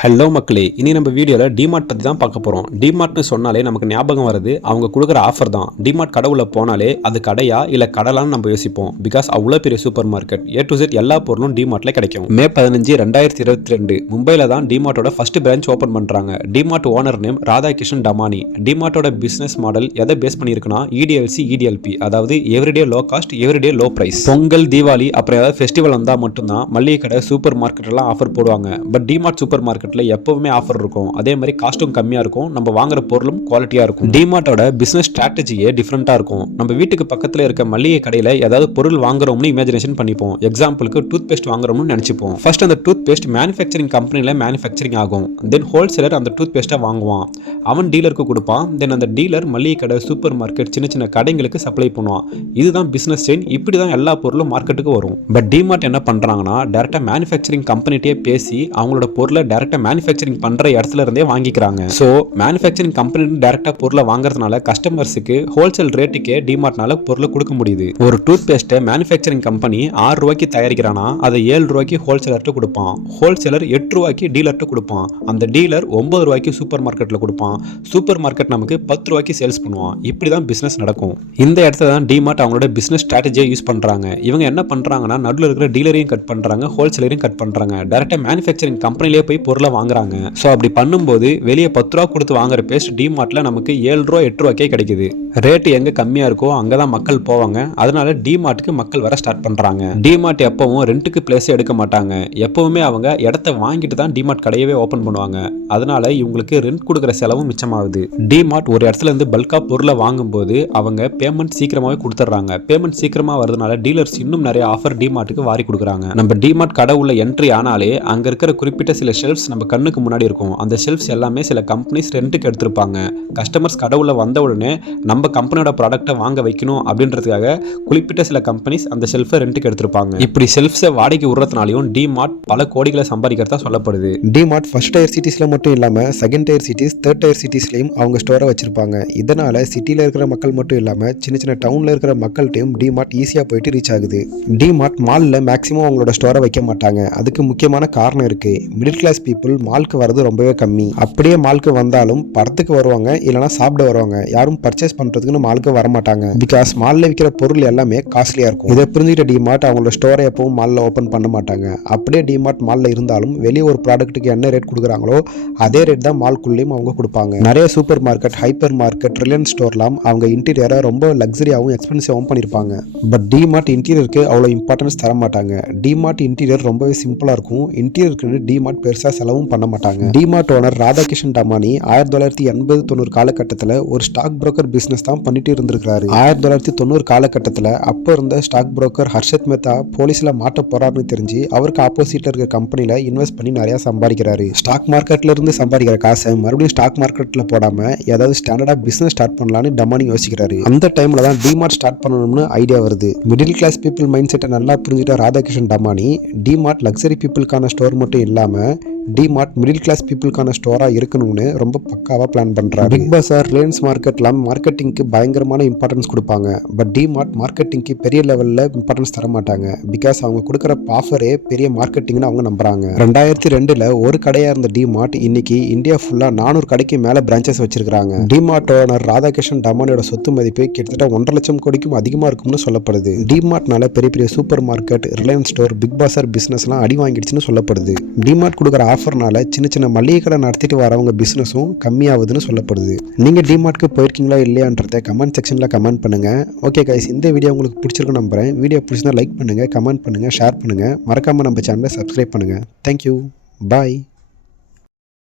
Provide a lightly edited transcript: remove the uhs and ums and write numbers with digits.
Hello மக்களே, இனி நம்ம வீடியோவில் டிமார்ட் பற்றி தான் பார்க்க போகிறோம். டிமார்ட்னு சொன்னாலே நமக்கு ஞாபகம் வருது அவங்க கொடுக்குற ஆஃபர் தான். டிமார்ட் கடவுள போனாலே அது கடையா இல்லை கடலான்னு நம்ம யோசிப்போம். பிகாஸ் அவ்வளோ பெரிய super market, A to Z எல்லா பொருளும் டிமார்ட்டில் கிடைக்கும். மே 15, 2022 மும்பையில் தான் டிமார்ட்டோட ஃபர்ஸ்ட் பிரான்ச் ஓப்பன் பண்ணுறாங்க. DMart owner name Radhakrishnan Damani. டிமார்ட்டோட பிஸ்னஸ் மாடல் எதை பேஸ் பண்ணியிருக்குன்னா EDLC, EDLP, அதாவது everyday low cost, everyday low price. Pongal, Deepavali அப்புறம் ஏதாவது ஃபெஸ்டிவல் வந்தால் மட்டும்தான் மளிகை கடை, சூப்பர் மார்க்கெட்லாம் ஆஃபர் போடுவாங்க. பட் டிமார்ட் சூப்பர் மார்க்கெட் எப்பவுமே ஆஃபர் இருக்கும். அதே மாதிரி காஸ்ட்டும் கம்மியா இருக்கும். நம்ம வாங்குற பொருளும் குவாலிட்டியா இருக்கும். டிமார்ட்டோட பிசினஸ் ஸ்ட்ராட்டஜியே டிஃபரெண்டா இருக்கும். நம்ம வீட்டுக்கு பக்கத்துல இருக்க மளிகை கடையில ஏதாவது பொருள் வாங்குறோம்னு இமேஜினேஷன் பண்ணிப்போம். எக்ஸாம்பிளுக்கு டூத் பேஸ்ட் வாங்குறோம்னு நினைச்சுப்போம். ஃபர்ஸ்ட் அந்த டூத் பேஸ்ட் மேனுஃபேக்சரிங் கம்பெனில மேனுஃபேக்சரிங் ஆகும். தென் ஹோல்சேலர் அந்த டூத் பேஸ்ட்டை வாங்குவான், அவன் டீலருக்கு கொடுப்பான். தென் அந்த டீலர் மளிகை கடை, சூப்பர் மார்க்கெட், சின்ன சின்ன கடைங்களுக்கு சப்ளை பண்ணுவான். இதுதான் பிசினஸ் செயின். இப்படி தான் எல்லா பொருளும் மார்க்கெட்டுக்கு வரும். பட் டிமார்ட் என்ன பண்றாங்கன்னா டைரக்டா மேனுஃபேக்சரிங் கம்பெனிட்டே பேசி அவங்களோட பொருளை டைரக்டா மேனுஃபேக்சரிங் பண்ற இடத்துல இருந்தே வாங்கிக்கிறாங்க. சோ மேனுஃபேக்சரிங் கம்பெனி டைரக்டா பொருளை வாங்குறதுனால கஸ்டமர்ஸுக்கு ஹோல்சேல் ரேட்டுக்கே டிமார்ட்னால பொருளை கொடுக்க முடியுது. ஒரு டூத் பேஸ்ட்டை மேனுஃபேக்சரிங் கம்பெனி 6 ரூபாய்க்கு தயாரிக்கிறானா அதை 7 ரூபாய்க்கு ஹோல்சேலர்ட்ட கொடுப்பான். ஹோல்சேலர் 8 ரூபாய்க்கு டீலர்ட்ட கொடுப்பான். அந்த டீலர் 9 ரூபாய்க்கு சூப்பர் மார்க்கெட்ல கொடுப்பான். சூப்பர் மார்க்கெட் நமக்கு 10 ரூபாய்க்கு சேல்ஸ் பண்ணுவான். இப்படிதான் பிசினஸ் நடக்கும். இந்த இடத்துல தான் டிமார்ட் அவங்களோட பிசினஸ் ஸ்ட்ராட்டஜியை யூஸ் பண்றாங்க. இவங்க என்ன பண்றாங்கன்னா நடுவில் இருக்கிற டீலரையும் கட் பண்றாங்க, ஹோல்சேலரையும் கட் பண்றாங்க. டைரக்டா மேனுஃபேக்சரிங் கம்பெனிலே போய் பொருளை வாங்குறாங்க. ஸோ அப்படி பண்ணும்போது வெளியே 10 ரூபா கொடுத்து வாங்குற பேஸ்ட் டிமார்ட்ல நமக்கு 7 ரூபா 8 ரூபாய்க்கே கிடைக்குது. ரேட்டு எங்க கம்மியா இருக்கோ அங்கதான் மக்கள் போவாங்க. அதனால டிமார்ட்டுக்கு மக்கள் வர ஸ்டார்ட் பண்றாங்க. டிமார்ட் எப்பவும் ரெண்டுக்கு பிளேஸே எடுக்க மாட்டாங்க. எப்பவுமே அவங்க இடத்த வாங்கிட்டு தான் டிமார்ட் கடையவே ஓபன் பண்ணுவாங்க. அதனால இவங்களுக்கு ரெண்ட் கொடுக்குற செலவும் மிச்சமாகுது. டிமார்ட் ஒரு இடத்துல இருந்து பல்கா பொருளை வாங்கும்போது அவங்க பேமெண்ட் சீக்கிரமாவே கொடுத்துட்றாங்க. பேமெண்ட் சீக்கிரமா வரதுனால டீலர்ஸ் இன்னும் நிறைய ஆஃபர் டிமார்ட்டுக்கு வாரி கொடுக்குறாங்க. நம்ம டிமார்ட் கடை உள்ள என்ட்ரி ஆனாலே அங்க இருக்கிற குறிப்பிட்ட சில ஷெல்ஃப்ஸ் நம்ம கண்ணுக்கு முன்னாடி இருக்கும். அந்த ஷெல்ஃப்ஸ் எல்லாமே சில கம்பெனிஸ் ரெண்ட்டுக்கு எடுத்திருப்பாங்க. கஸ்டமர்ஸ் கடவுள வந்த உடனே நம்ம கம்பெனியோட ப்ராடக்ட்டை வாங்க வைக்கணும் அப்படின்றதுக்காக குறிப்பிட்ட சில கம்பெனிஸ் அந்த ஷெல்ஃபை ரெண்ட்டுக்கு எடுத்திருப்பாங்க. இப்படி ஷெல்ஃப்ஸை வாடகைக்கு விடுறதுனாலையும் டிமார்ட் பல கோடிகளை சம்பாதிக்கிறதா சொல்லப்படுது. டிமார்ட் ஃபர்ஸ்ட் டயர் சிட்டிஸ்ல மட்டும் இல்லாம second tier cities, third tier சிட்டிஸ்லயும் அவங்க ஸ்டோரை வச்சிருப்பாங்க. இதனால சிட்டில இருக்கிற மக்கள் மட்டும் இல்லாம சின்ன சின்ன டவுன்ல இருக்கிற மக்கள்கிட்டையும் டிமார்ட் ஈஸியா போயிட்டு ரீச் ஆகுது. டிமார்ட் மால்ல மேக்ஸிமம் அவங்களோட ஸ்டோரை வைக்க மாட்டாங்க. அதுக்கு முக்கியமான காரணம் இருக்கு. மிடில் கிளாஸ் பீப்புள் மால்க்கு வரது ரொம்பவே கம்மி. அப்படியே மால்க்கு வந்தாலும் படத்துக்கு வருவாங்க, இல்லைனா சாப்பிட வருவாங்க. யாரும் பர்ச்சேஸ் பண்றதுக்குன்னு மால்க்கு வர மாட்டாங்க. பிகாஸ் மால்ல விற்கிற பொருள் எல்லாமே காஸ்ட்லியா இருக்கும். இதை புரிஞ்சுக்கிட்ட டிமார்ட் அவங்களோட ஸ்டோரை எப்பவும் மால்ல ஓபன் பண்ண மாட்டாங்க. அப்படியே டிமார்ட் மால்ல இருந்தாலும் வெளியே ஒரு ப்ராடக்ட்டுக்கு என்ன ரேட் கொடுக்குறாங்களோ அதே ரேட் தான் மால்குள்ளேயும் அவங்க கொடுப்பாங்க. நிறைய super market, hyper market, Reliance ஸ்டோர்லாம் அவங்க இன்டீரியரை ரொம்ப லக்ஸரியாகவும் எக்ஸ்பென்சிவாகவும் பண்ணியிருப்பாங்க. பட் டிமார்ட் இன்டீரியருக்கு அவ்வளோ இம்பார்ட்டன்ஸ் தர மாட்டாங்க. டிமார்ட் இன்டீரியர் ரொம்பவே சிம்பிளா இருக்கும். இன்டீரியருக்கு டிமார்ட் பெருசா செலவும் பண்ண மாட்டாங்க. டிமார்ட் ஓனர் ராதாகிருஷ்ணன் டமானி 1980-90 காலகட்டத்தில் ஒரு ஸ்டாக் புரோக்கர் பிசினஸ் தான் பண்ணிட்டு இருந்திருக்காரு. 1990 காலகட்டத்தில் அப்போ இருந்த ஸ்டாக் புரோக்கர் ஹர்ஷத் மேத்தா போலீஸ்ல மாட்ட போறாருன்னு தெரிஞ்சு அவருக்கு ஆப்போசிட்ல இருக்க கம்பெனில இன்வெஸ்ட் பண்ணி நிறைய சம்பாதிக்கிறாரு. ஸ்டாக் மார்க்கெட்ல இருந்து சம்பாதிக்கிற காசை மறுபடியும் ஸ்டாக் மார்க்கெட்ல போடாம ஏதாவது ஸ்டாண்டர்டா பிசினஸ் ஸ்டார்ட் பண்ணலான்னு டமானி யோசிக்கிறாரு. அந்த டைம்ல தான் டிமார்ட் ஸ்டார்ட் பண்ணணும்னு ஐடியா வருது. மிடில் கிளாஸ் பீப்புள் மைண்ட் செட்டை நல்லா புரிஞ்சுட்ட ராதாகிருஷ்ணன் டமானி டிமார்ட் லக்ஸரி பீப்புளுக்கான ஸ்டோர் மட்டும் இல்லாம டிமார்ட் மிடில் கிளாஸ் பீப்புளுக்கான ஸ்டோரா இருக்கணும்னு ரொம்ப பக்காவா பிளான் பண்றாரு. பிக் பஸார், ரிலையன்ஸ் மார்க்கெட்லாம் மார்க்கெட்டிங்க்கு பயங்கரமான இம்பார்ட்டன்ஸ் கொடுப்பாங்க. பட் டிமார்ட் மார்க்கெட்டிங்க்கு பெரிய லெவல்ல இம்பார்ட்டன்ஸ் தர மாட்டாங்க. பிகாஸ் அவங்க கொடுக்குற ஆஃபரே பெரிய மார்க்கெட்டிங்னு அவங்க நம்புறாங்க. 2002 ஒரு கடையா இருந்த டிமார்ட் இன்னைக்கு இந்தியா ஃபுல்லா 400 கடைக்கு மேல பிரான்ச்சஸ் வச்சிருக்காங்க. டிமார்ட் ஓனர் ராதாகிருஷ்ணன் டமானியோட சொத்து மதிப்பு கிட்டத்தட்ட 1.5 லட்சம் கோடிக்கும் அதிகமா இருக்கும்னு சொல்லப்படுது. டிமார்ட்னால பெரிய பெரிய super market, Reliance store, Big Bazaar business எல்லாம் அடி வாங்கிடுச்சுன்னு சொல்லப்படுது. டிமார்ட் கொடுக்குற ஆஃபர்னால சின்ன சின்ன மளிகை கடை நடத்திட்டு வரவங்க பிசினஸும் கம்மியாகுதுன்னு சொல்லப்படுது. நீங்க டிமார்ட்க்கு போயிருக்கீங்களா இல்லையான்றத கமெண்ட் செக்ஷன்ல கமெண்ட் பண்ணுங்க. ஓகே கைஸ், இந்த வீடியோ உங்களுக்கு பிடிச்சிருக்குன்னு நம்புறேன். வீடியோ பிடிச்சிருந்தா லைக் பண்ணுங்க, கமெண்ட் பண்ணுங்க, ஷேர் பண்ணுங்க. மறக்காம நம்ம சேனலை சப்ஸ்கிரைப் பண்ணுங்க. தேங்க்யூ, பாய்.